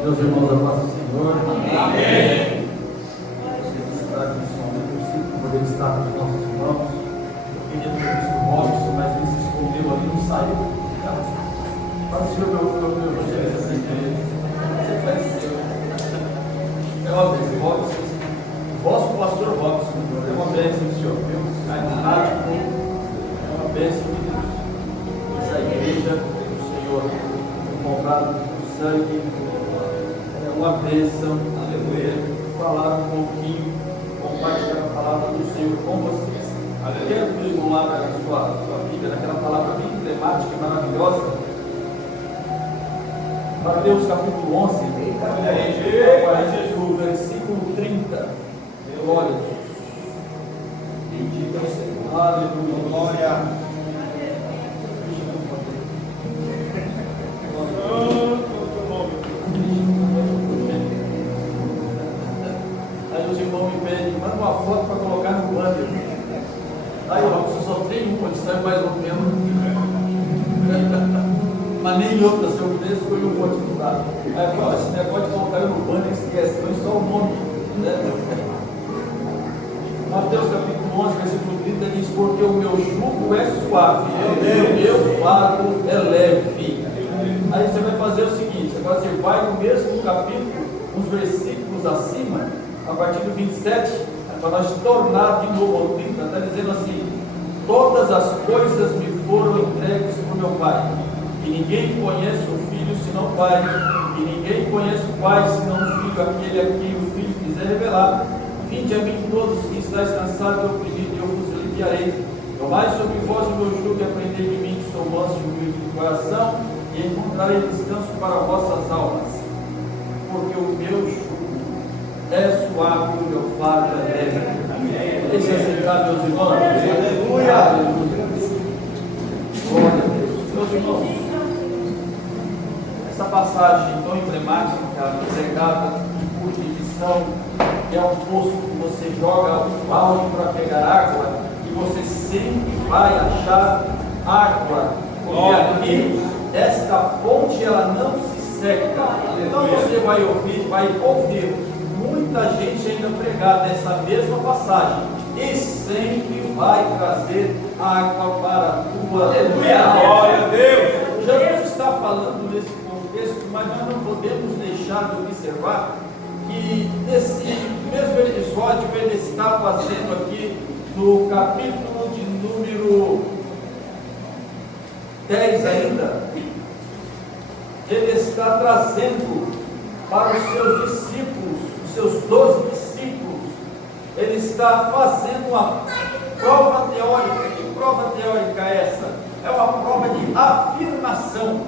Meus irmãos, a paz do Senhor. Amém. Vocês estão aqui nesse momento, eu sinto poder estar com os nossos irmãos. Eu queria ter visto o Robson, mas ele se escondeu ali e não saiu. Pareceu meu evangelista sem querer. Você pareceu. É óbvio, esse Robson, vosso pastor Robson, é uma bênção, senhor, viu? Carismático, é uma bênção de Deus. Essa igreja do Senhor, comprado com sangue, é uma bênção, aleluia. Falar um pouquinho, compartilhar a palavra do Senhor com vocês. Quero que irmão lá na sua Bíblia, naquela palavra bem emblemática e maravilhosa. Mateus capítulo 11, olha aí, Jesus, versículo 30. Glória a Deus. Bendito é o Senhor. Aleluia. Glória. Aí os irmãos me pedem, manda uma foto para colocar no banner. Aí eu só tenho uma, sai mais ou menos. Mas nem outra, se eu pudesse, foi um monte de lado. Aí eu falo, esse negócio de colocar no banner, esquece, põe só o nome. Mateus capítulo 11, versículo 30 diz: porque o meu jugo é suave, o meu fardo é leve. Aí você vai fazer o seguinte, agora você vai no mesmo capítulo, uns versículos acima, a partir do 27, para nós tornar de novo ao 30, está dizendo assim: todas as coisas me foram entregues por meu Pai, e ninguém conhece o Filho senão o Pai, e ninguém conhece o Pai senão o Filho, aquele a quem o Filho quiser revelar. Vinde a mim todos que estáis cansados e oprimidos, e eu vos aliviarei. Tomai sobre vós o meu jugo e aprendei de mim, que sou manso e humilde de coração, e encontrarei descanso para vossas almas, porque o meu jugo é suave e o meu fardo é leve. Deixa eu aceitar, meus irmãos. Aleluia. Aleluia. Glória a Deus. Meus irmãos, essa passagem tão emblemática, pregada por divisão, que é um poço que você joga um balde para pegar água, e você sempre vai achar água, porque aqui, esta fonte, ela não se seca. Então você vai ouvir muita gente ainda pregar dessa mesma passagem, e sempre vai trazer água para a tua vida. Glória a Deus! Jesus está falando nesse contexto, mas nós não podemos deixar de observar que nesse mesmo episódio ele está fazendo aqui no capítulo de número 10 ainda, ele está trazendo para os seus discípulos, os seus 12 discípulos, ele está fazendo uma prova teórica. Que prova teórica é essa? É uma prova de afirmação.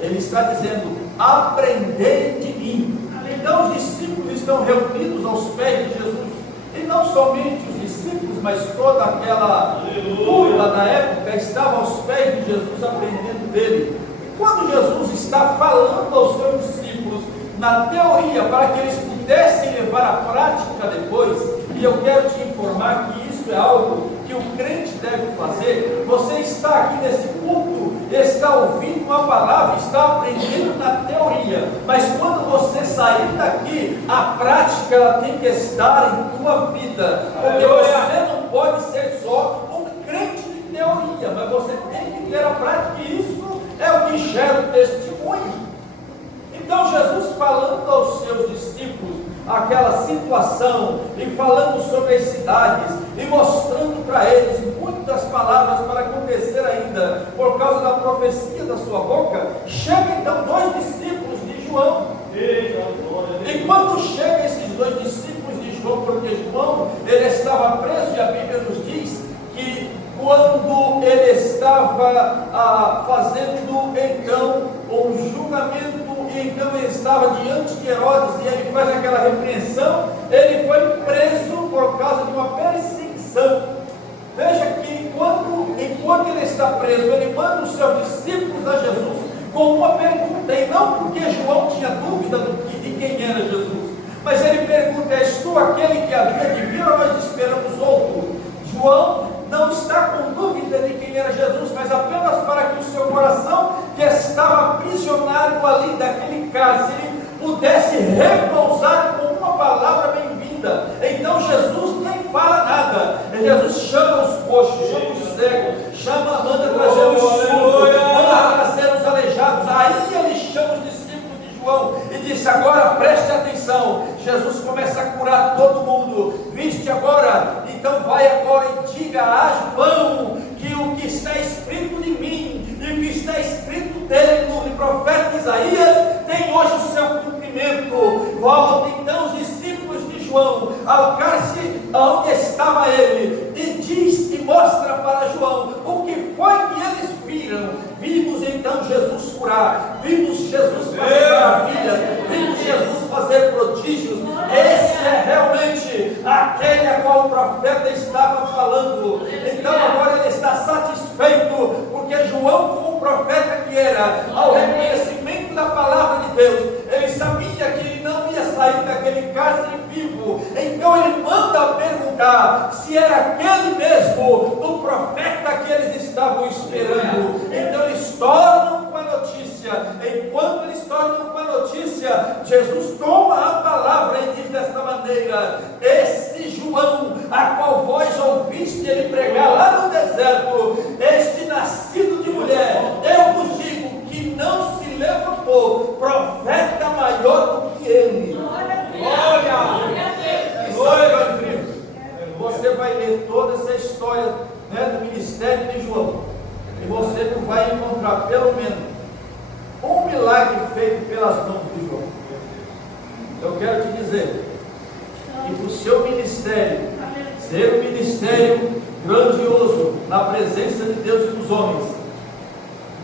Ele está dizendo: aprendei de mim. Então os discípulos estão reunidos aos pés de Jesus, e não somente os discípulos, mas toda aquela turma da época estava aos pés de Jesus aprendendo dele. E quando Jesus está falando aos seus discípulos na teoria, para que eles pudessem levar à prática depois, e eu quero te informar que isso é algo que o crente deve fazer. Você está aqui nesse culto, está ouvindo uma palavra, está aprendendo na teoria, mas quando você sair daqui, a prática ela tem que estar em tua vida, porque você não pode ser só um crente de teoria, mas você tem que ter a prática, e isso é o que gera o testemunho. Então Jesus, falando aos seus discípulos aquela situação, e falando sobre as cidades, e mostrando para eles muitas palavras para acontecer ainda, por causa da profecia da sua boca, chega então 2 discípulos de João. E quando chegam esses 2 discípulos de João, porque João, ele estava preso, e a Bíblia nos diz que quando ele estava fazendo então um julgamento, e então ele estava diante de Herodes, e ele faz aquela repreensão, ele foi preso por causa de uma perseguição. Veja que enquanto ele está preso, ele manda os seus discípulos a Jesus com uma pergunta, e não porque João tinha dúvida de quem era Jesus, mas ele pergunta: és tu aquele que havia de vir, ou nós esperamos outro? João não está com dúvida de quem era Jesus, mas apenas para que o seu coração, que estava aprisionado ali daquele cárcere, pudesse repousar com uma palavra bem-vinda. Então Jesus nem fala nada. Jesus chama os coxos, chama os cegos, manda trazer os surdos, manda trazer os aleijados. Aí ele chama os discípulos de João e disse: agora preste atenção. Jesus começa a curar todo mundo. Viste agora? Então vai agora e diga a João que o que está escrito de mim e o que está escrito dele no profeta Isaías tem hoje o seu cumprimento. Volta então os discípulos de João ao cálice onde estava ele e diz e mostra para João o que foi que eles viram. Vimos então Jesus curar, vimos Jesus fazer maravilhas, vimos Jesus fazer prodígios. Esse é realmente aquele a qual o profeta estava falando. Então agora ele está satisfeito, porque João, como profeta que era, ao reconhecimento da palavra de Deus, ele sabia que ele não ia sair daquele cárcere vivo. Então ele manda perguntar se era aquele mesmo o profeta que eles estavam esperando. Então eles tornam com a notícia. Enquanto eles tornam com a notícia, Jesus toma a palavra e diz desta maneira: esse João, a qual vós ouviste ele pregar lá no deserto, este nascido de mulher, eu vos digo que não se levantou profeta maior do que ele. Glória! Você vai ler toda essa história, do ministério de João, e você não vai encontrar pelo menos um milagre feito pelas mãos de João. Eu quero te dizer que para o seu ministério ser um ministério grandioso na presença de Deus e dos homens,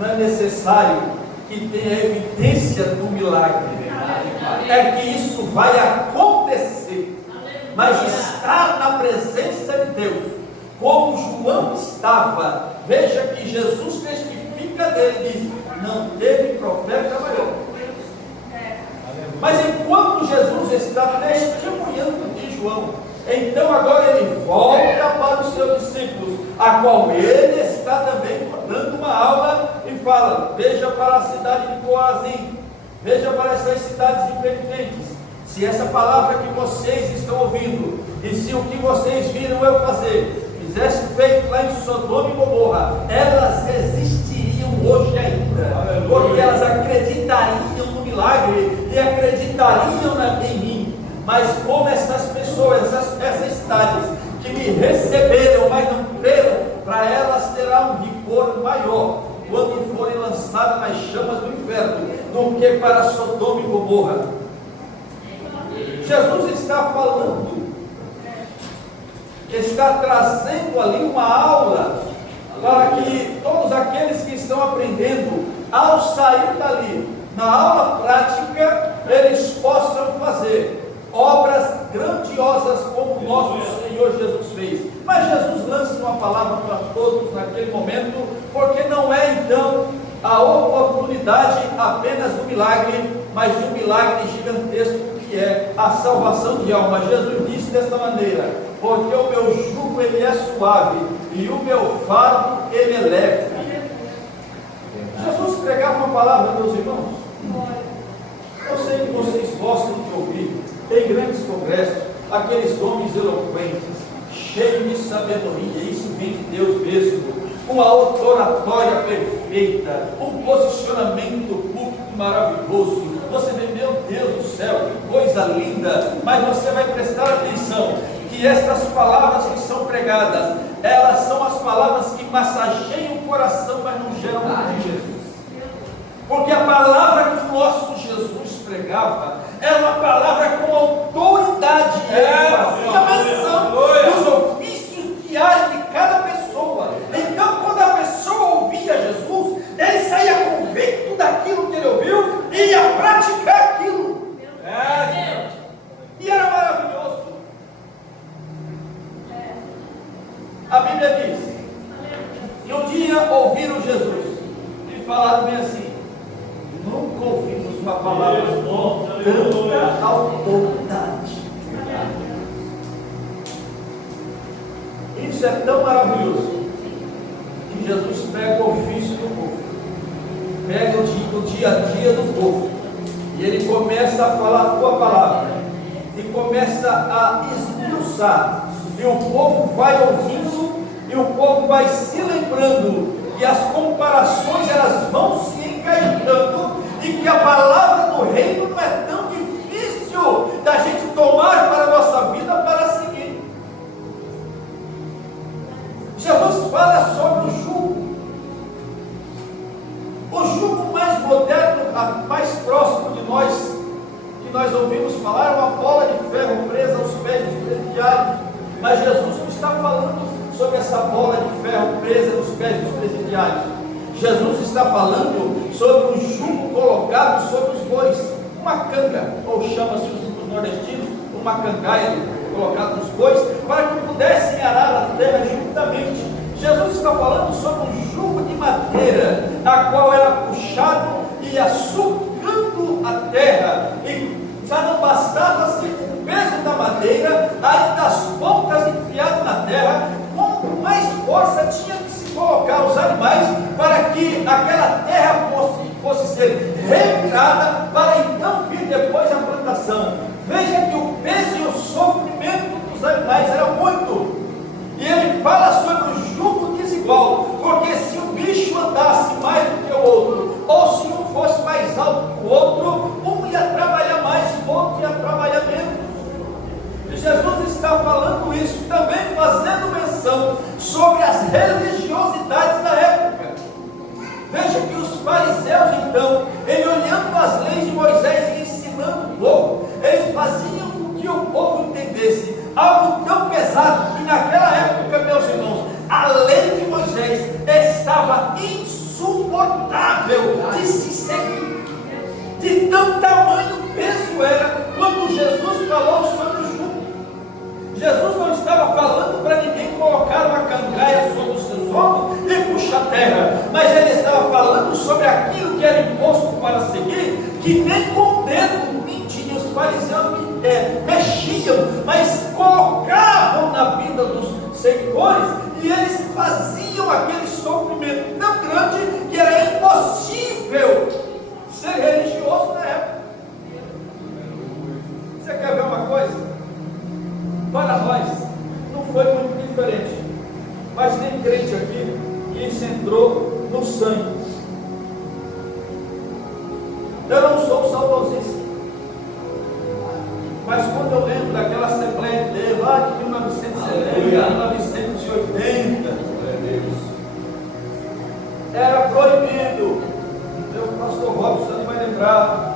não é necessário que tenha evidência do milagre. É que isso vai acontecer, mas estar na presença de Deus, como João estava. Veja que Jesus testifica dele e diz: não teve profeta maior. Mas enquanto Jesus está testemunhando de João, então agora ele volta para os seus discípulos, a qual ele está também dando uma aula e fala: veja para a cidade de Corazim, veja para essas cidades impenitentes, se essa palavra que vocês estão ouvindo, e se o que vocês viram eu fazer, fizesse feito lá em Sodoma e Gomorra, elas existiriam hoje ainda, porque elas acreditariam no milagre e acreditariam em mim. Mas como essas pessoas, essas cidades que me receberam, mas não creram, para elas terá um rigor maior quando forem lançadas nas chamas do inferno, do que para Sodoma e Gomorra. Jesus está falando, está trazendo ali uma aula para que todos aqueles que estão aprendendo, ao sair dali, na aula prática, eles possam fazer obras grandiosas como o nosso Senhor Jesus fez. Mas Jesus lança uma palavra para todos naquele momento, porque não é então a oportunidade apenas do milagre, mas de um milagre gigantesco que é a salvação de alma. Jesus disse desta maneira: porque o meu jugo ele é suave e o meu fardo ele é leve. Jesus pregava uma palavra, meus irmãos. Eu sei que vocês gostam de ouvir em grandes congressos aqueles homens eloquentes, cheios de sabedoria. Isso vem de Deus mesmo, uma oratória perfeita, um posicionamento público maravilhoso. Você vê, meu Deus do céu, que coisa linda. Mas você vai prestar atenção que estas palavras que são pregadas, elas são as palavras que massageiam o coração, mas não geram de Jesus. Porque a palavra que o nosso Jesus pregava era uma palavra com autoridade. Ele fazia menção dos ofícios diários de cada pessoa. Então, quando a pessoa ouvia Jesus, ele saía convicto daquilo que ele ouviu e ia praticar aquilo. E era maravilhoso. A Bíblia diz que um dia ouviram Jesus e falaram bem assim: nunca ouvimos uma palavra com tanta autoridade. Isso é tão maravilhoso que Jesus pega o ofício do povo, pega o dia a dia do povo E ele começa a falar a tua palavra. E começa a esmiuçar. E o povo vai ouvindo. E o povo vai se lembrando. E as comparações elas vão se encaixando. E que a palavra do reino não é tão difícil da gente tomar para a nossa vida para seguir. Jesus fala sobre o jugo. O jugo mais moderno, mais próximo de nós, que nós ouvimos falar, é uma bola de ferro presa aos pés dos presidiários. Mas Jesus não está falando sobre essa bola de ferro presa nos pés dos presidiários. Jesus está falando sobre um jugo colocado sobre os bois, uma canga, ou chama-se os nordestinos, uma cangaia colocada nos bois, para que pudessem arar a terra juntamente. Jesus está falando sobre um jugo de madeira, a qual era puxado e ia sugando a terra, e já não bastava-se o peso da madeira, ainda as pontas enfiadas na terra, com mais força tinha que se colocar os animais para que aquela terra fosse ser revirada, para então vir depois a plantação. Veja que o peso e o sofrimento dos animais era muito. E ele fala sobre o jugo desigual, porque se o bicho andasse mais do que o outro, ou se um fosse mais alto que o outro, um ia trabalhar mais e o outro ia trabalhar menos. E Jesus está falando isso também, fazendo menção sobre as religiosidades da época. Veja que os fariseus, então, ele olhando as leis de Moisés e ensinando o povo, eles faziam com que o povo entendesse algo tão pesado que naquela época, meus irmãos, a lei de Moisés estava insuportável de se seguir. De tão tamanho peso era quando Jesus falou sobre o jugo. Jesus não estava falando para ninguém colocar uma cangaia sobre os seus ombros e puxar a terra, mas ele estava falando sobre aquilo que era imposto para seguir, que nem com o dedo mindinho os fariseus mexiam, mas colocavam na vida dos seguidores, e eles faziam aquele sofrimento tão grande que era impossível ser religioso na época. Você quer ver uma coisa? Para nós não foi muito diferente, mas tem crente aqui que isso entrou no sangue. Eu não sou saudosista, mas quando eu lembro daquela assembleia de Deus lá de 1970, 1980, era proibido, o pastor Robson vai lembrar,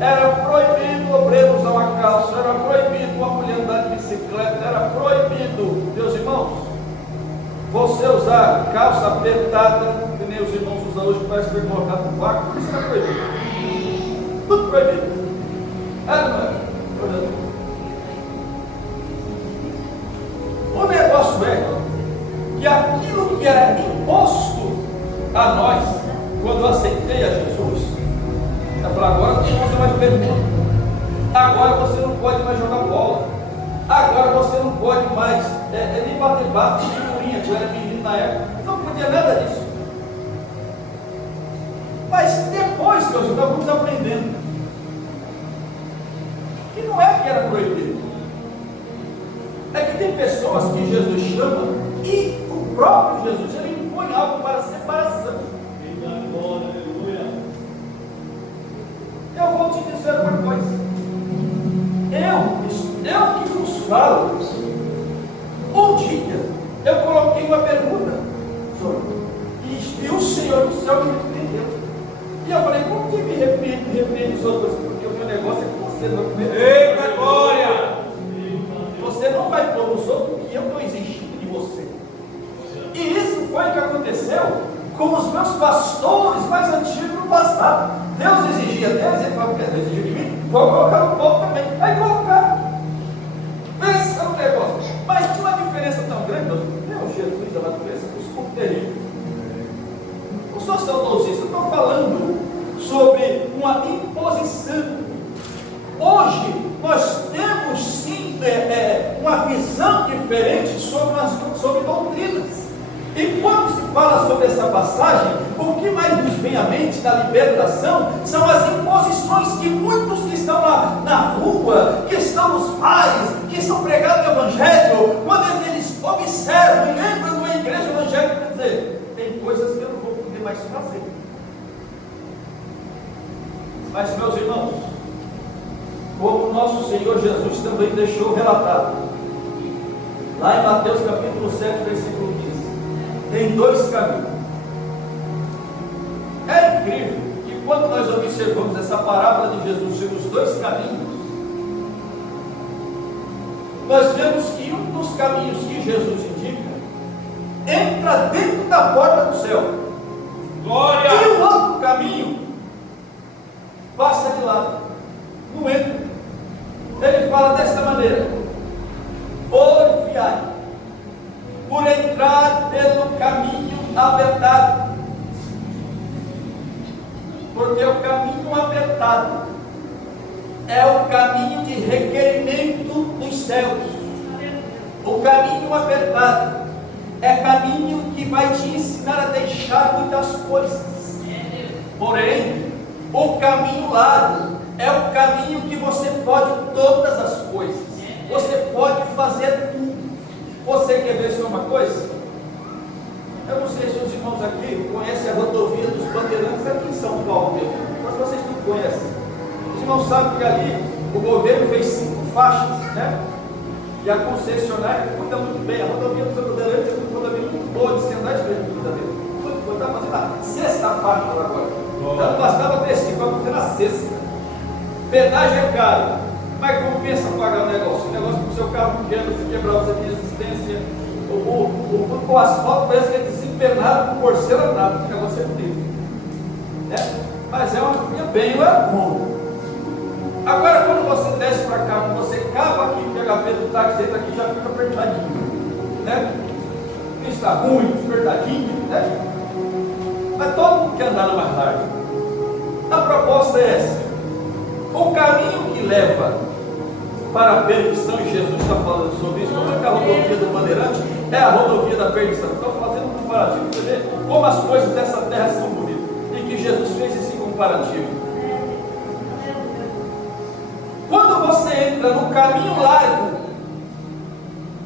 era proibido o obreiro usar uma calça, era proibido uma mulher andar de bicicleta, era proibido, meus irmãos, você usar calça apertada, que nem os irmãos usam hoje, parece que foi colocado no vácuo, isso era proibido. Tudo proibido. O negócio é que aquilo que era imposto a nós, quando eu aceitei a Jesus, eu falei, agora você não vai mais pergunta, agora você não pode mais jogar bola, agora você não pode mais nem bater bate de figurinha, que eu era menino na época, não podia nada disso. Mas depois que nós estávamos aprendendo que não é que era proibido, é que tem pessoas que Jesus chama e o próprio Jesus ele impõe algo para separação. Eu vou te dizer uma coisa, eu que vos falo, um dia eu coloquei uma pergunta e o Senhor do céu me repreendeu. E eu falei, como que me repreende os outros? Porque o meu negócio é que você não me repreende. Eita glória! Você não vai pôr nos outros o que eu estou exigindo de você. E isso foi o que aconteceu com os meus pastores mais antigos no passado. Deus exigia deles, ele falou, Deus exigiu de mim, vou colocar no povo também. Aí colocar. Pensa no negócio. Mas tinha uma diferença tão grande, meu Jesus, a natureza, os poucos terríveis. Não sou saudosista, eu estou falando sobre uma imposição. Hoje nós temos sim uma visão diferente sobre doutrinas. E quando se fala sobre essa passagem, o que mais nos vem à mente da libertação são as imposições que muitos que estão lá na rua, que estão nos bares, que estão pregando o Evangelho, quando eles observam e lembram de uma igreja evangélica, quer dizer, tem coisas que eu não vou poder mais fazer. Mas, meus irmãos, como nosso Senhor Jesus também deixou relatado, lá em Mateus capítulo 7, versículo 15, tem dois caminhos. É incrível que quando nós observamos essa parábola de Jesus sobre os dois caminhos, nós vemos que um dos caminhos que Jesus indica entra dentro da porta do céu. Glória! E o outro caminho passa de lado, não entra. Ele fala desta maneira: porfiai por entrar pelo caminho apertado, porque o caminho apertado é o caminho de requerimento dos céus. O caminho apertado é caminho que vai te ensinar a deixar muitas coisas. Porém, o caminho largo é o caminho que você pode todas as coisas. Você pode fazer tudo. Você quer ver só uma coisa? Eu não sei se os irmãos aqui conhecem a rodovia dos Bandeirantes aqui em São Paulo mesmo, mas vocês não conhecem. Os irmãos sabem que ali o governo fez 5 faixas, né? E a concessionária cuida muito bem. A rodovia dos Bandeirantes é uma rodovia muito boa de se andar de frente, cuida bem. Está fazendo a 6ª faixa agora. Não bastava ter 5, vai fazer a 6ª. Pedágio é caro. Mas compensa pagar o negócio para o seu carro pequeno, se quebrar você tem resistência. O asfalto parece que é desempenado com porcelanato, o negócio é bonito, né? Mas é uma linha bem bom. Agora, quando você desce para cá, quando você cava aqui, pega a frente do táxi, entra aqui, já fica apertadinho, né? Isso está ruim, apertadinho, né? Mas todo mundo quer andar na mais larga. A proposta é essa: o caminho que leva para a perdição, e Jesus está falando sobre isso, como é que a rodovia do Bandeirante é a rodovia da perdição. Estou fazendo um comparativo para você ver como as coisas dessa terra são bonitas, e que Jesus fez esse comparativo. Quando você entra no caminho largo,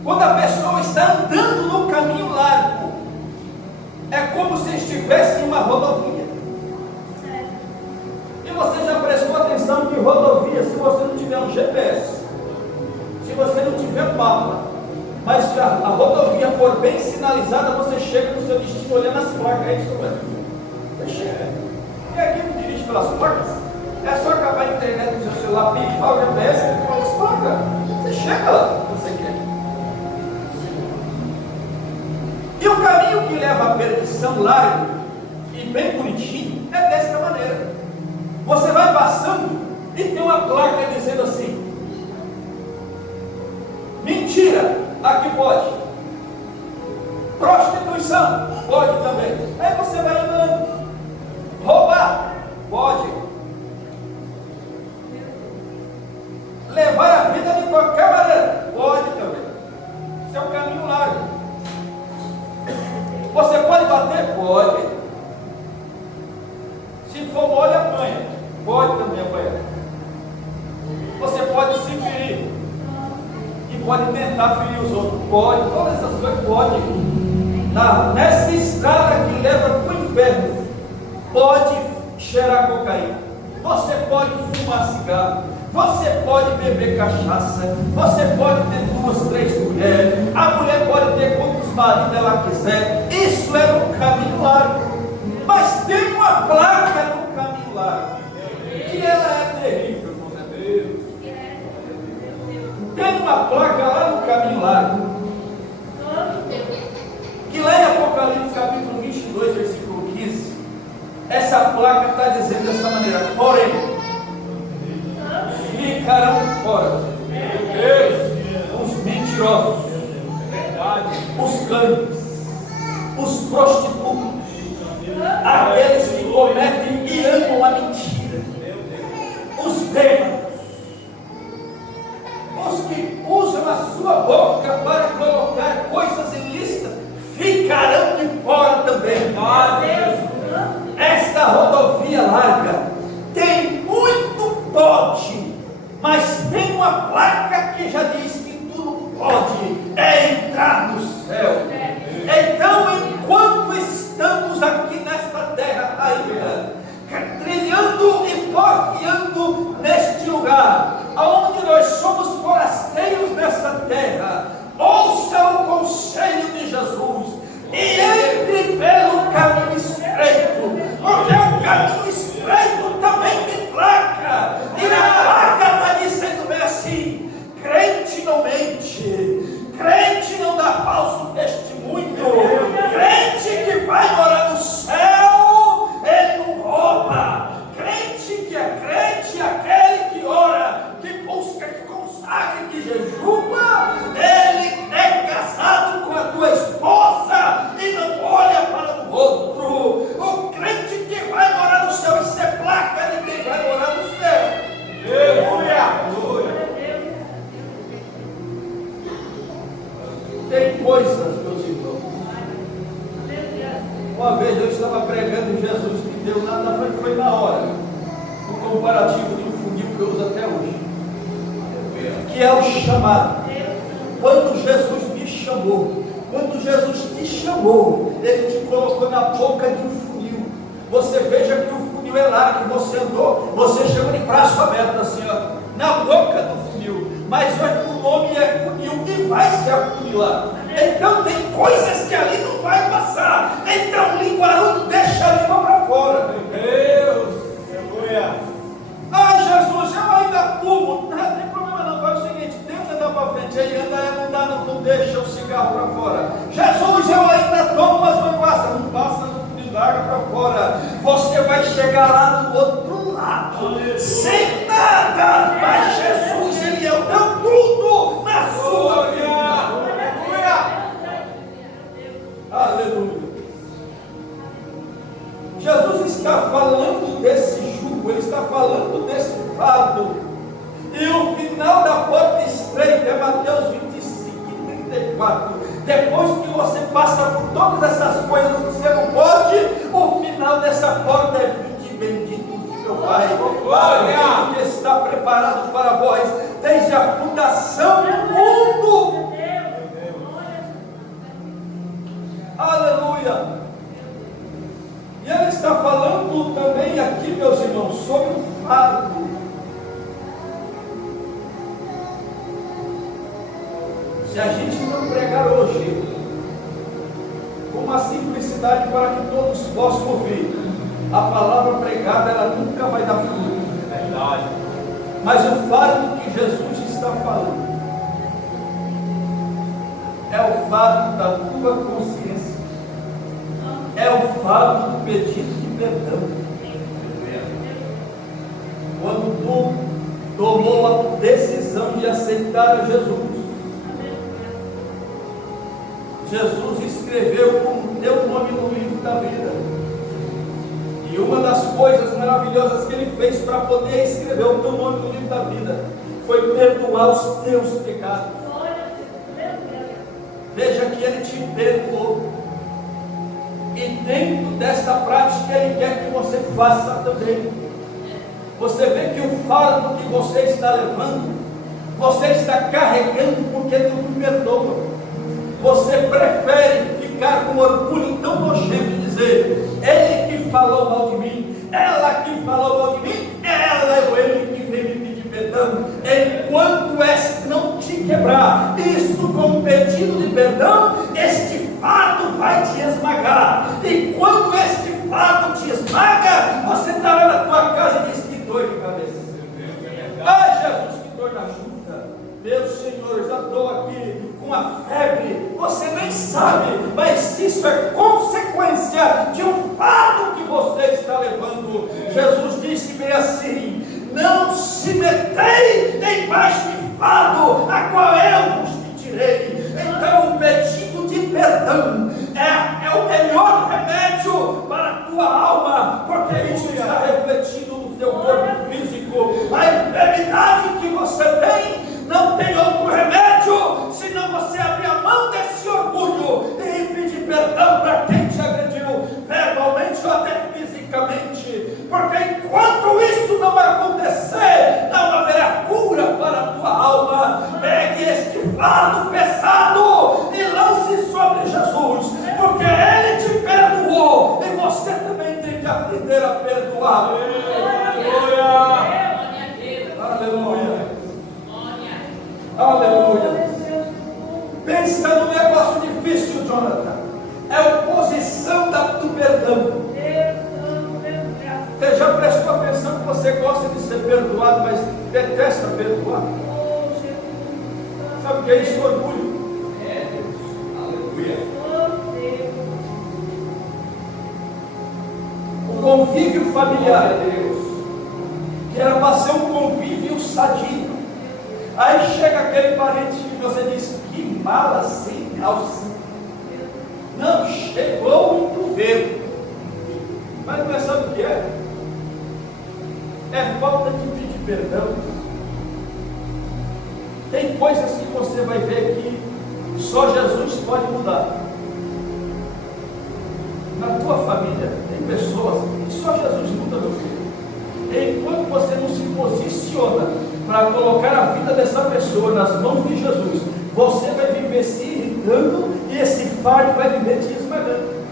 quando a pessoa está andando no caminho largo, é como se estivesse em uma rodovia. E você já prestou atenção que rodovia, se você não tiver um GPS, se você não tiver um mapa, mas se a rodovia for bem sinalizada, você chega no seu destino olhando as placas. É isso mesmo. Você chega. E aqui não dirige pelas placas. É só acabar a internet no seu celular, pifar o GPS e põe as placas. Você chega lá, você quer. E o caminho que leva à perdição largo e bem bonitinho é dessa maneira. Você vai passando e tem uma placa dizendo assim: mentira, aqui pode. Prostituição, pode também. Aí você vai andando. Roubar, pode. Levar a vida de qualquer maneira, pode também. Isso é um caminho largo. Você pode bater? Pode. Se for mole, apanha. Pode também apanhar. Você pode se ferir. E pode tentar ferir os outros. Pode. Todas essas coisas pode. Nessa estrada que leva para o inferno, pode cheirar cocaína. Você pode fumar cigarro. Você pode beber cachaça. Você pode ter 2, 3 mulheres. A mulher pode ter quantos maridos ela quiser. Isso é no caminho largo. Mas tem uma placa no caminho largo, que ela é terrível, meu Deus. Tem uma placa lá no caminho largo, que lá em Apocalipse capítulo 22, versículo 15, essa placa está dizendo dessa maneira: porém, ficarão fora os mentirosos, os cães, os prostitutos, aqueles que cometem e amam a mentira, os bêbados, os que usam a sua boca para colocar coisas ilícitas, ficarão de fora também. mas tem uma placa que já diz que tu não pode entrar no céu. Então, enquanto estamos aqui nesta terra ainda, trilhando e porteando neste lugar, aonde nós somos forasteiros nessa terra, ouça o conselho de Jesus e entre pelo caminho estreito, porque o caminho estreito também tem placa, e a placa está dizendo bem assim: crente não mente, crente não dá falso testemunho, crente que vai morar no céu, ele não rouba, crente que é crente, aquele que ora, que busca, que consagra, que jejua, ele é casado com a tua esposa e não olha para o outro. O crente que vai morar no céu, isso é placa de quem vai morar no céu. Aleluia! Tem coisas, meus irmãos. Uma vez eu estava pregando e Jesus me deu nada, foi na hora, um comparativo de um funil que eu uso até hoje, que é o chamado. Quando Jesus me chamou, quando Jesus te chamou, Ele te colocou na boca de um funil. Você veja que o funil é largo, você andou, você chegou de braço aberto assim, ó, na boca do funil, mas hoje o nome é funil e vai se afunilar. Então tem coisas que ali não vai passar. Então linguarudo deixa a língua para fora. Meu Deus, aleluia. Ah, Jesus, eu ainda fumo. Não tem problema não, faz o seguinte, tenta andar para frente, ele anda, não deixa o cigarro para fora. Jesus, eu ainda tomo umas manguaças, não passa, não larga para fora. Você vai chegar lá do outro lado, sem nada, mas Jesus, Ele é o teu tudo na sua vida. Aleluia. Jesus está falando desse jugo, Ele está falando desse fardo. E o final da porta estreita é Mateus 25 e 34. Depois que você passa por todas essas coisas que você não pode, o final dessa porta é: vinde bendito de meu Pai, aquele que está preparado para vós desde a fundação do mundo. Aleluia. E ele está falando também aqui, meus irmãos, sobre o fardo. Se a gente não pregar hoje com uma simplicidade para que todos possam ouvir, a palavra pregada ela nunca vai dar fruto. Verdade. Mas o fardo que Jesus está falando é o fardo da tua consciência, é o fardo do pedido de perdão. Quando tu tomou a decisão de aceitar a Jesus, Jesus escreveu o teu nome no livro da vida. E uma das coisas maravilhosas que Ele fez para poder escrever o teu nome no livro da vida foi perdoar os teus pecados. Veja que Ele te perdoou. E dentro desta prática Ele quer que você faça também. Você vê que o fardo que você está levando, você está carregando porque tu me perdoa. Você prefere ficar com orgulho tão nojento e dizer: ele que falou mal de mim, ela que falou mal de mim, ela ou ele que veio me pedir perdão. Enquanto este não te quebrar, isso com pedido de perdão, este fardo vai te esmagar. E quando este fardo te esmaga, você está lá na tua casa e diz: que dor de cabeça. Ai, Jesus, que dor na junta. Meu Senhor, eu já estou aqui com a febre. Você nem sabe, mas isso é consequência de um fardo que você está levando. Jesus disse bem assim: não se metei debaixo de fardo, a qual eu vos tirei. Então o pedido de perdão é o melhor remédio para a tua alma, porque isso está refletindo no teu corpo físico. A enfermidade que você tem não tem outro remédio senão você abrir a mão desse orgulho e pedir perdão para quem te agrediu verbalmente ou até fisicamente, porque enquanto isso não acontecer, não haverá cura fardo pesado e lance sobre Jesus, porque Ele te perdoou e você também tem que aprender a perdoar. Aleluia. Aleluia. Pensa no negócio difícil, Jonathan. É a oposição do perdão. Você já prestou atenção que você gosta de ser perdoado, mas detesta perdoar? Sabe o que é isso? Orgulho. É, Deus. Aleluia. O convívio familiar, Deus, que era para ser um convívio sadio. Aí chega aquele parente que você diz: que mala sem calça. Não, chegou um governo. Mas não é, sabe o que é? É falta de pedir perdão. Tem coisas que você vai ver que só Jesus pode mudar. Na tua família tem pessoas que só Jesus muda, meu filho. Enquanto você não se posiciona para colocar a vida dessa pessoa nas mãos de Jesus, você vai viver se irritando e esse fardo vai viver te esmagando.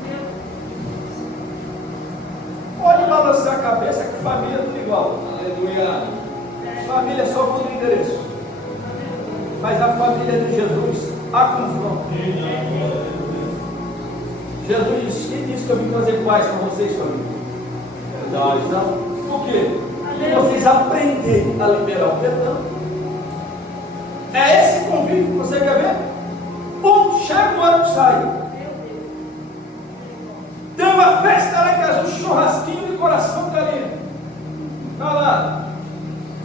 Pode balançar a cabeça que família é tudo igual. Aleluia. Família só muda o endereço. Mas a família de Jesus a confronta. Jesus disse: quem disse que eu vim trazer paz para vocês, família? Verdade. Por quê? Porque vocês aprenderem a liberar o perdão. É esse convívio que você quer ver? Pum, chega o ano, sai. Tem uma festa lá em casa, um churrasquinho de coração carinho. Está lá.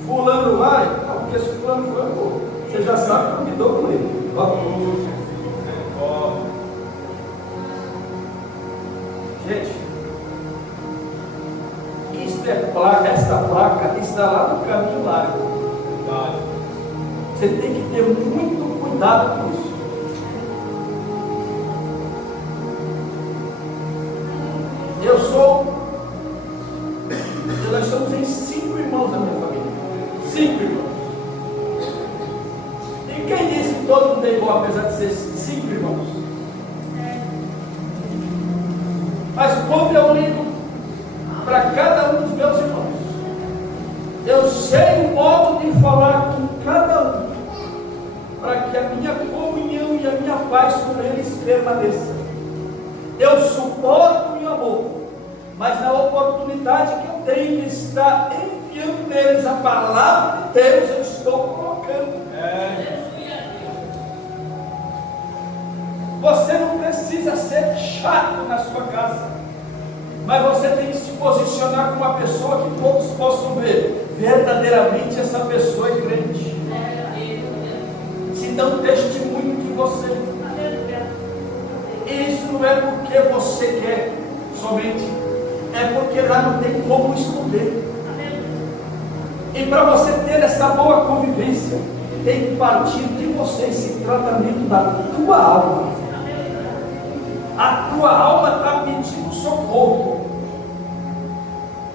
Fulano vai. Não, porque esse fulano foi, pô. Você já sabe que eu me dou com ele. Gente, esta placa está lá no caminho largo. Você tem que ter muito cuidado com isso. Nós somos em 5 irmãos da minha família. 5 irmãos. E quem disse que todo mundo é igual, apesar de ser 5 irmãos? Mas como eu ligo para cada um dos meus irmãos, eu sei o modo de falar com cada um, para que a minha comunhão e a minha paz com eles permaneça. Eu suporto e amor, mas na oportunidade que eu tenho de estar enviando neles a palavra de Deus, eu estou colocando. Você não precisa ser chato na sua casa, mas você tem que se posicionar como uma pessoa que todos possam ver. Verdadeiramente essa pessoa é crente. Se dá um testemunho de você. E isso não é porque você quer somente, é porque lá não tem como esconder. E para você ter essa boa convivência, tem que partir de você esse tratamento da tua alma. A tua alma está pedindo socorro.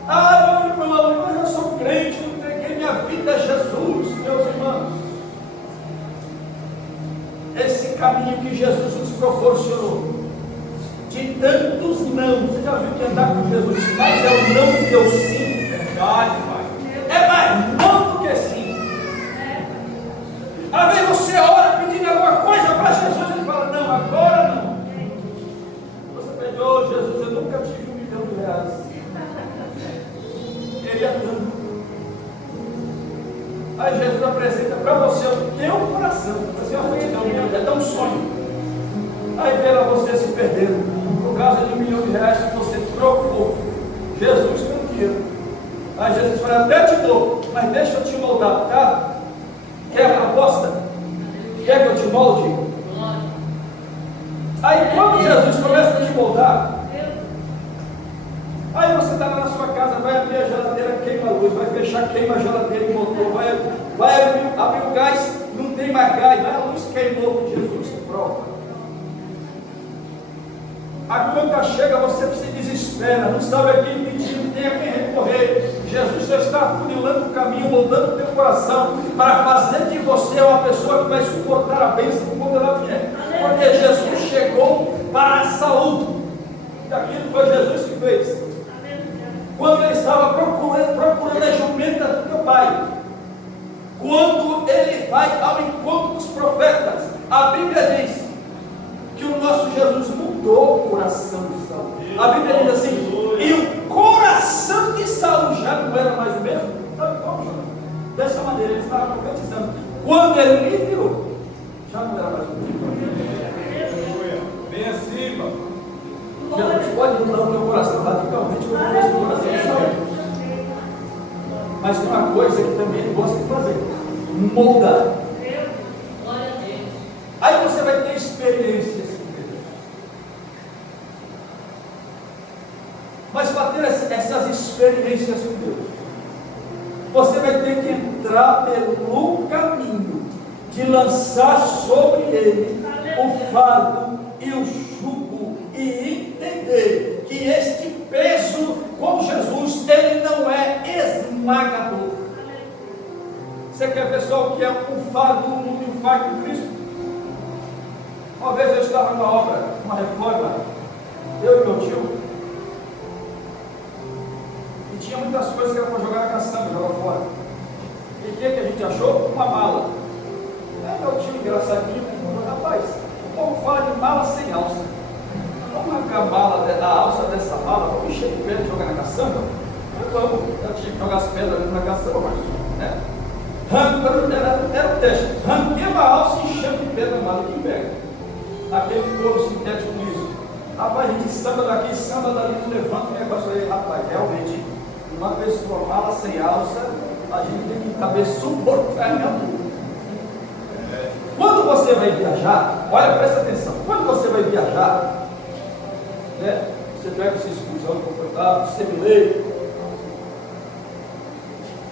Ah, meu irmão, eu sou crente, eu entreguei minha vida a Jesus, meus irmãos. Esse caminho que Jesus nos proporcionou, de tantos não. Você já viu que andar com Jesus mais é o não que eu sim? Verdade, pai. É mais não do que sim. Às vezes você ora pedindo alguma coisa para Jesus, ele fala: não, agora não. Você pede: oh Jesus, eu nunca tive R$1 milhão. Ele é tanto. Aí Jesus apresenta para você o teu coração. Assim, é tão sonho. Aí vê lá você se perdendo por causa de R$1 milhão que você trocou Jesus pelo dinheiro. Aí Jesus fala: até te dou, mas deixa eu te moldar, tá? Quer a proposta? Quer que eu te molde? Aí quando Jesus começa a te moldar, aí você está lá na sua casa, vai abrir a geladeira, queima a luz, vai fechar, queima a geladeira e motor, vai abrir o gás, não tem mais gás, vai a luz queimou, Jesus prova. A conta chega, você se desespera, não sabe a quem pedir, não tem a quem recorrer. Jesus já está afunilando o caminho, moldando o teu coração, para fazer de você uma pessoa que vai suportar a bênção quando ela vier. Porque Jesus chegou para a saúde. E aquilo foi Jesus que fez. Quando ele estava procurando a jumenta do teu pai, quando ele vai ao encontro dos profetas, a Bíblia diz que o nosso Jesus mudou o coração de Saul. A Bíblia diz assim: e o coração de Saul já não era mais o mesmo. Sabe como, João? Dessa maneira ele estava profetizando. Quando ele me virou, já não era mais o mesmo. Bem acima. Jesus pode mudar o teu coração radicalmente, como fez o coração de Saul. Mas tem uma coisa que também ele gosta de fazer: moldar. Aí você vai ter experiências com Deus. Mas para ter essas experiências com Deus, você vai ter que entrar pelo caminho de lançar sobre ele o fardo e o jugo, e entender que este peso com Jesus, ele não é esmagador. Você quer ver só o que é um fardo no mundo e um fardo em Cristo? Uma vez eu estava numa obra, uma reforma, eu e meu tio, e tinha muitas coisas que era para jogar na caçamba, jogar fora. E o que a gente achou? Uma mala. Aí meu tio, engraçadinho, falou: rapaz, o povo fala de mala sem alça. Vamos arrancar a mala, a alça dessa mala, vamos encher de pedra e jogar na caçamba? Vamos, eu tinha que jogar as pedras na caçamba, mas, né? Era o teste. Ranquei uma alça e enchendo de pedra na mala, quem pega? Aquele couro sintético liso. Rapaz, a gente samba daqui, samba dali, levanta o negócio aí. Rapaz, realmente, uma pessoa mala sem alça, a gente tem que saber suportar minha dor. Quando você vai viajar, olha, presta atenção, quando você vai viajar, né, você pega essa exclusão confortável, semileiro,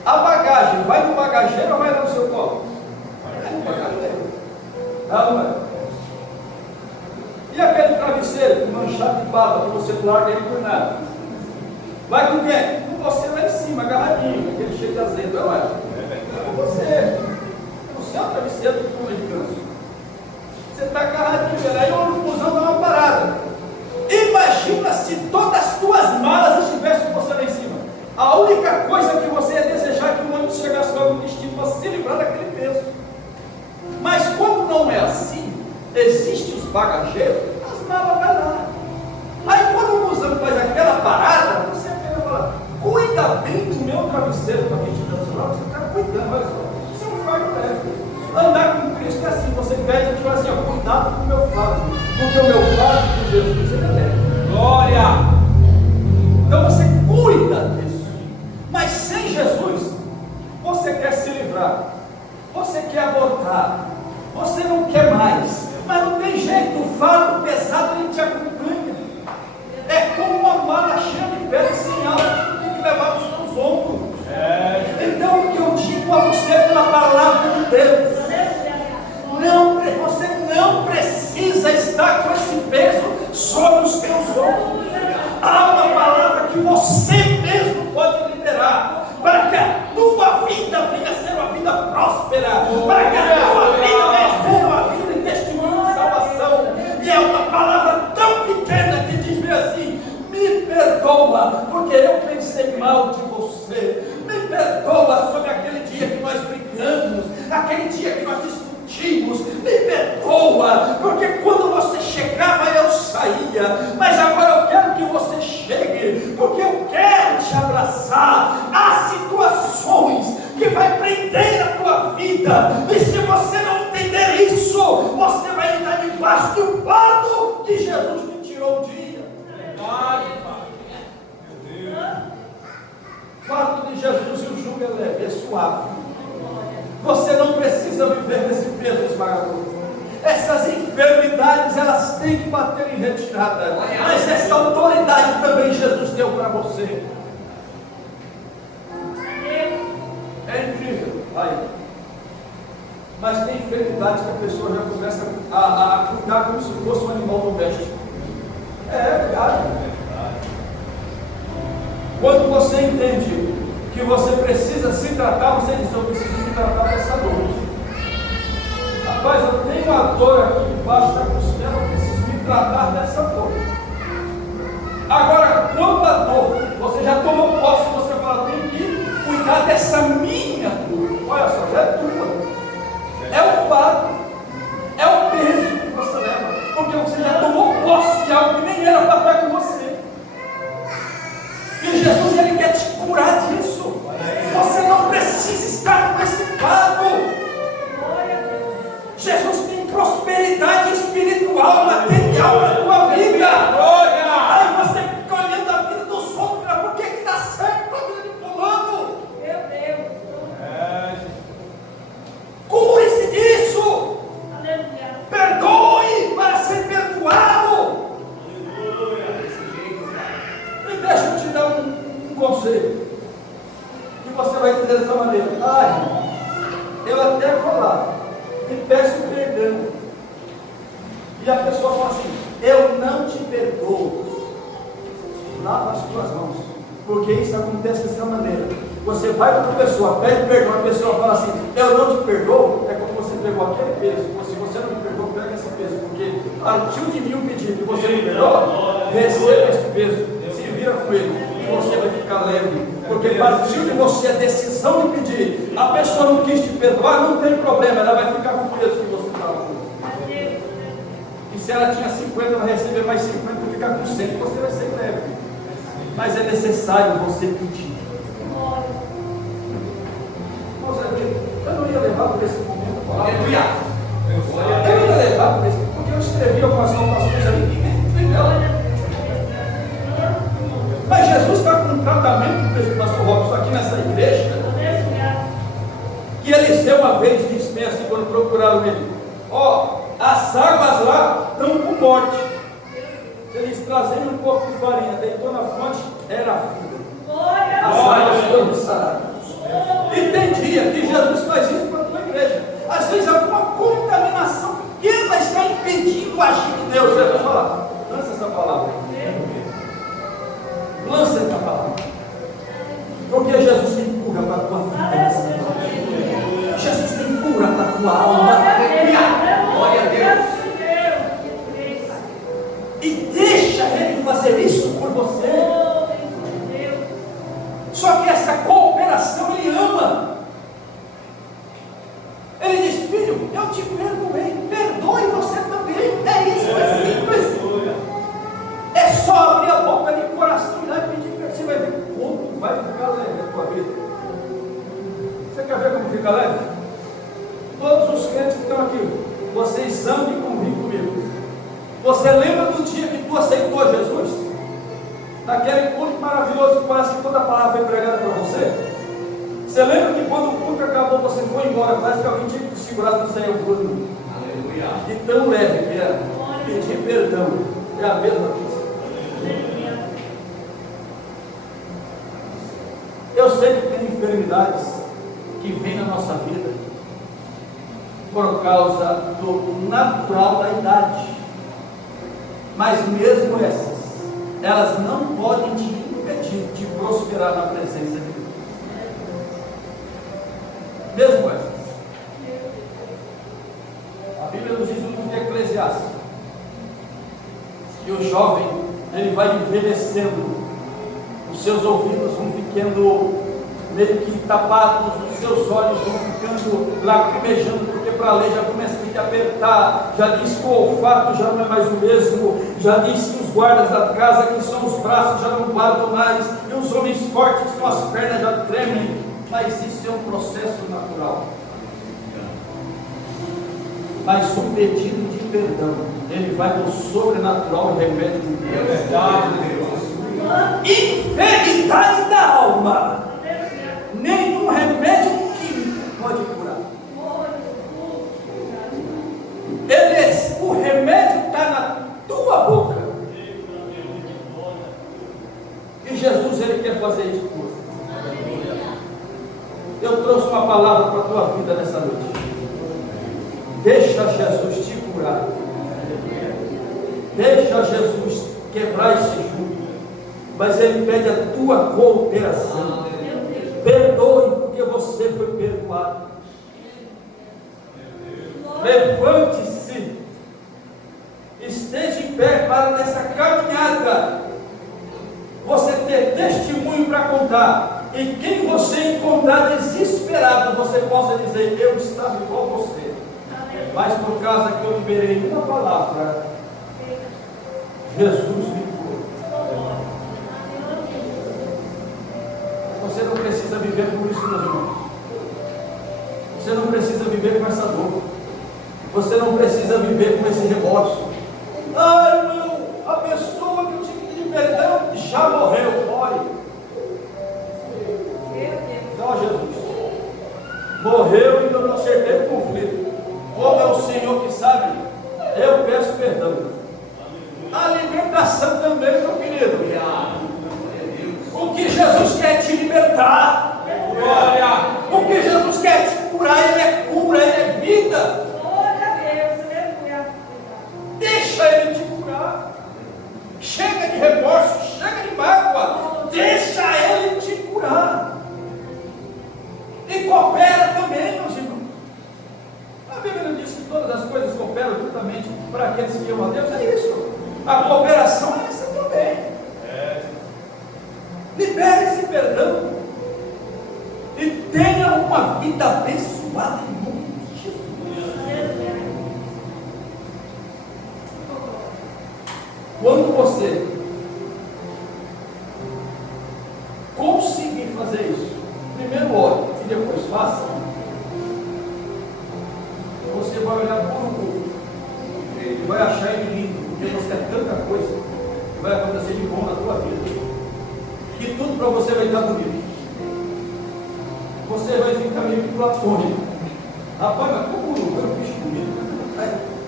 a bagagem vai no bagageiro ou vai lá no seu colo? Vai no bagageiro. Não, é. E aquele travesseiro manchado de baba que você larga ele por nada? Vai com quem? Com você lá em cima, agarradinho, aquele cheio de azeite, não é? Com você. O seu travesseiro que come de canso. Você está agarradinho, aí o busão dá uma parada. Imagina se todas as tuas malas estivessem com você lá em cima. A única coisa que você ia desejar é que o ônibus chegasse logo no destino para se livrar daquele peso. Mas quando não é assim, existem os bagageiros, as malas vai lá. Aí quando o busão faz aquela parada, você pega e fala: cuida bem do meu travesseiro para que te dê o celular. Você está cuidando, olha só. Isso é um fardo leve. Andar com Cristo é assim, você pede e fala assim: ó, cuidado com o meu fardo, porque o meu fardo com Jesus ele é leve. Glória! Então você cuida disso. Mas sem Jesus, você quer se livrar, você quer abortar, você não quer mais, mas não tem jeito, o fardo pesado ele te acompanha. É como uma mala cheia de pedra sem alça que tu tem que levar nos teus ombros. Então o que eu digo a você pela palavra de Deus, você não precisa estar com esse peso sobre os teus ombros. Há uma palavra que você mesmo pode liderar, para que a tua vida venha a ser uma vida próspera, para que a tua vida venha a ser uma vida de testemunho de salvação. E é uma palavra tão pequena que diz assim: me perdoa, porque eu pensei mal de você. Me perdoa sobre aquele dia que nós brigamos, aquele dia que nós discutimos. Me perdoa, porque quando você chegava eu saía, mas agora eu quero que você chegue, porque eu quero te abraçar. Há situações que vai prender a tua vida, e se você não entender isso, você vai estar debaixo do fardo que Jesus te tirou um dia. O fardo de Jesus e o jugo é leve, é suave. Você não precisa viver nesse peso esmagador. Essas enfermidades, elas têm que bater em retirada, mas essa autoridade também Jesus deu para você. É incrível, vai. Mas tem enfermidades que a pessoa já começa a cuidar como se fosse um animal doméstico. É verdade. Quando você entende que você precisa se tratar, você diz: eu preciso me tratar dessa dor. Rapaz, eu tenho uma dor aqui embaixo da costela, eu preciso me tratar dessa dor. Agora, quando a dor, você já tomou posse, você fala: tem que cuidar dessa minha dor. Olha só, já é tua. É o fardo, é o peso que você leva, porque você já tomou posse de algo que nem era para estar com você. E Jesus, ele quer te curar disso. Você não precisa estar com esse fardo. Jesus tem prosperidade espiritual, material na tua vida. Aí você fica olhando a vida dos outros, por que está certo a vida de fulano? Meu Deus. Cure-se disso. Aleluia. Perdoe para ser perdoado. E deixa eu te dar um conselho, que você vai entender dessa maneira. Eu até vou lá e peço perdão, e a pessoa fala assim: eu não te perdoo. Lava as tuas mãos, porque isso acontece dessa maneira. Você vai para a pessoa, pede perdão, a pessoa fala assim: eu não te perdoo. É como você pegou aquele peso. Se você não me perdoou, pega esse peso, porque partiu de mim um pedido e você me perdoou, receba esse peso, se vira com ele, e você vai ficar leve. Porque partiu de você a decisão de pedir. A pessoa não quis te perdoar, não tem problema, ela vai ficar com o peso que você estava com. E se ela tinha 50, vai receber mais 50, vai ficar com 100, você vai ser leve. Mas é necessário você pedir. Eu não ia levar para esse momento a falar. Eu ia levar para esse momento, porque eu escrevi algumas anotações ali. Mas Jesus está com um tratamento com o pastor Robson aqui nessa igreja, que Eliseu uma vez disse assim, quando procuraram ele: as águas lá estão com morte. Eles trazendo um pouco de farinha, deitou na fonte, era a vida. As águas foram saradas. E tem dia que Jesus faz isso para a tua igreja. Às vezes alguma contaminação pequena está impedindo o agir de Deus. Jesus fala: lança essa palavra. Lança essa palavra. Porque Jesus tem cura para a tua vida. Jesus tem cura para a tua alma. Glória a Deus. E deixa Ele fazer isso por você. Só que essa cooperação Ele ama. Ele diz: filho, eu te perdoei, perdoe você também. É isso, é simples. É só abrir a boca de coração e lá e pedir para você, vai ver como vai ficar leve a tua vida. Você quer ver como fica leve? Todos os crentes que estão aqui, vocês amam e convivem comigo. Você lembra do dia que tu aceitou Jesus? Naquele culto maravilhoso que parece que toda a palavra foi pregada para você? Você lembra que quando o culto acabou, você foi embora, parece que alguém tinha que te segurar para sair o culto? Aleluia. E tão leve que era pedir perdão. É a mesma coisa. Eu sei que tem enfermidades que vêm na nossa vida por causa do natural da idade. Mas mesmo essas, elas não podem te impedir de prosperar na presença de Deus. Mesmo essas. A Bíblia nos diz no livro de Eclesiastes que o jovem, ele vai envelhecendo, os seus ouvidos vão ficando meio que tapados, os seus olhos vão ficando lacrimejando, porque para ler já começa a te apertar. Já diz que o olfato já não é mais o mesmo. Já diz que os guardas da casa, que são os braços, já não guardam mais, e os homens fortes com as pernas já tremem. Mas isso é um processo natural. Mas o pedido de perdão, ele vai no sobrenatural remédio de Deus. Enfermidade da alma, nenhum remédio químico pode curar. O remédio está na tua boca. E Jesus, ele quer fazer isso por você. Eu trouxe uma palavra para a tua vida nessa noite. Deixa Jesus te curar. Deixa Jesus quebrar esse jugo. Mas Ele pede a tua cooperação. você foi perdoado. Levante-se, esteja em pé para nessa caminhada você ter testemunho para contar, e quem você encontrar desesperado, você possa dizer: eu estava igual a você, mas por causa que eu liberei uma palavra, Jesus me curou. Você não precisa viver por isso, meus irmãos. Você não precisa viver com essa dor. Você não precisa viver com esse remorso. Ah, irmão, a pessoa que eu tive que pedir perdão já morreu. Ore. Não, Jesus. Morreu e eu não acertei o conflito. Como é o Senhor que sabe, eu peço perdão. A libertação também, meu querido. O que Jesus quer te libertar. O que Jesus quer te curar, Ele é cura, Ele é vida. Deixa Ele te curar. Chega de remorso, chega de mágoa. Deixa Ele te curar. E coopera também, meus irmãos. A Bíblia não diz que todas as coisas cooperam juntamente para aqueles que amam a Deus. É isso. A cooperação é essa também. Libere esse perdão e tenha uma vida abençoada em nome de Jesus. Quando você conseguir fazer isso, primeiro ore e depois faça, você vai olhar para o mundo e vai achar ele lindo, porque você é tanta coisa que vai acontecer de bom na tua vida, que tudo para você vai estar bonito. Você vai ficar meio que platônico. Rapaz, mas como eu fiz bonito?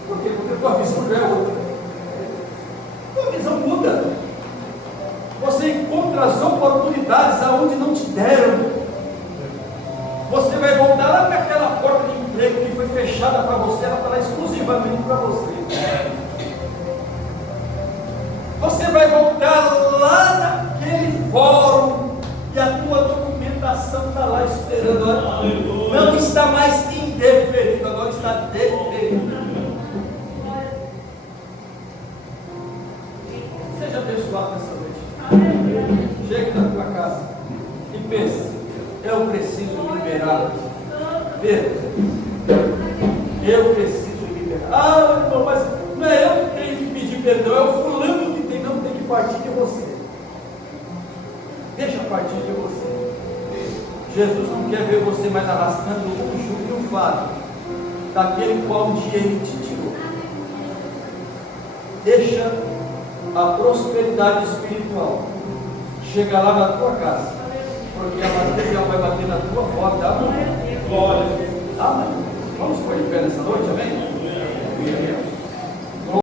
Por quê? Porque a tua visão já é outra. Tua visão muda. Você encontra as oportunidades aonde não te deram. Você vai voltar lá para aquela porta de emprego que foi fechada para você, ela está lá exclusivamente para você. Você vai voltar lá naquele fórum e a tua documentação está lá esperando. Não está mais indeferido, agora está deferido. Seja abençoado nessa noite. Chegue na tua casa e pense: eu preciso liberar. Veja, eu preciso liberar. Ah, irmão, mas não é eu que tenho que pedir perdão, é o fulano que tem, não tem que partir de você. Deixa partir de você. Jesus não quer ver você mais arrastando o jugo e o fardo daquele qual um dia Ele te tirou. Deixa a prosperidade espiritual chegar lá na tua casa, porque a material vai bater na tua porta. Glória.